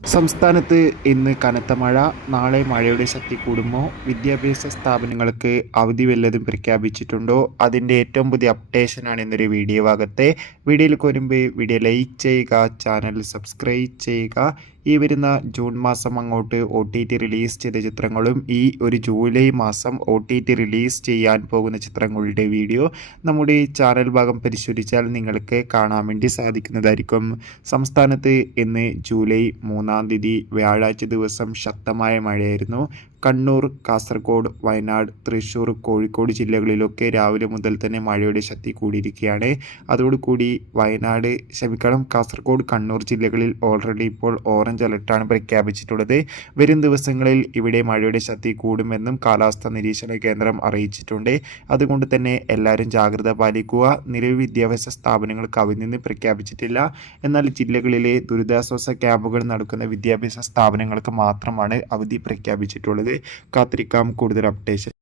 സംസ്ഥാനത്ത് ഇന്ന് കനത്ത മഴ. നാളെ മഴയുടെ ശക്തി കൂടുമോ? വിദ്യാഭ്യാസ സ്ഥാപനങ്ങൾക്ക് അവധി വല്ലതും പ്രഖ്യാപിച്ചിട്ടുണ്ടോ? അതിൻ്റെ ഏറ്റവും പുതിയ അപ്ഡേഷനാണ് ഇന്നൊരു വീഡിയോ ഭാഗത്തെ. വീഡിയോയിൽ വരുമ്പോൾ വീഡിയോ ലൈക്ക് ചെയ്യുക, ചാനൽ സബ്സ്ക്രൈബ് ചെയ്യുക. ഈ വരുന്ന ജൂൺ മാസം അങ്ങോട്ട് OTT റിലീസ് ചെയ്ത ചിത്രങ്ങളും ഈ ഒരു ജൂലൈ മാസം OTT റിലീസ് ചെയ്യാൻ പോകുന്ന ചിത്രങ്ങളുടെ വീഡിയോ നമ്മുടെ ചാനൽ ഭാഗം പരിശോധിച്ചാൽ നിങ്ങൾക്ക് കാണാൻ വേണ്ടി സാധിക്കുന്നതായിരിക്കും. സംസ്ഥാനത്ത് ഇന്ന് ജൂലൈ 3-ാം തീയതി വ്യാഴാഴ്ച ദിവസം ശക്തമായ മഴയായിരുന്നു. കണ്ണൂർ, കാസർഗോഡ്, വയനാട്, തൃശ്ശൂർ, കോഴിക്കോട് ജില്ലകളിലൊക്കെ രാവിലെ മുതൽ തന്നെ മഴയുടെ ശക്തി കൂടിയിരിക്കുകയാണ്. അതോടുകൂടി കാസർഗോഡ്, കണ്ണൂർ ജില്ലകളിൽ ഓൾറെഡി ഇപ്പോൾ ഓറഞ്ച് അലർട്ടാണ് പ്രഖ്യാപിച്ചിട്ടുള്ളത്. വരും ദിവസങ്ങളിൽ ഇവിടെ മഴയുടെ ശക്തി കൂടുമെന്നും കാലാവസ്ഥാ നിരീക്ഷണ കേന്ദ്രം അറിയിച്ചിട്ടുണ്ട്. അതുകൊണ്ട് തന്നെ എല്ലാവരും ജാഗ്രത പാലിക്കുക. നിലവിൽ വിദ്യാഭ്യാസ സ്ഥാപനങ്ങൾക്ക് അവധി പ്രഖ്യാപിച്ചിട്ടില്ല. എന്നാൽ ജില്ലകളിലെ ദുരിതാശ്വാസ ക്യാമ്പുകൾ നടക്കുന്ന വിദ്യാഭ്യാസ സ്ഥാപനങ്ങൾക്ക് മാത്രമാണ് അവധി പ്രഖ്യാപിച്ചിട്ടുള്ളത്. കാത്തിരിക്കാം കൂടുതൽ അപ്ഡേഷൻ.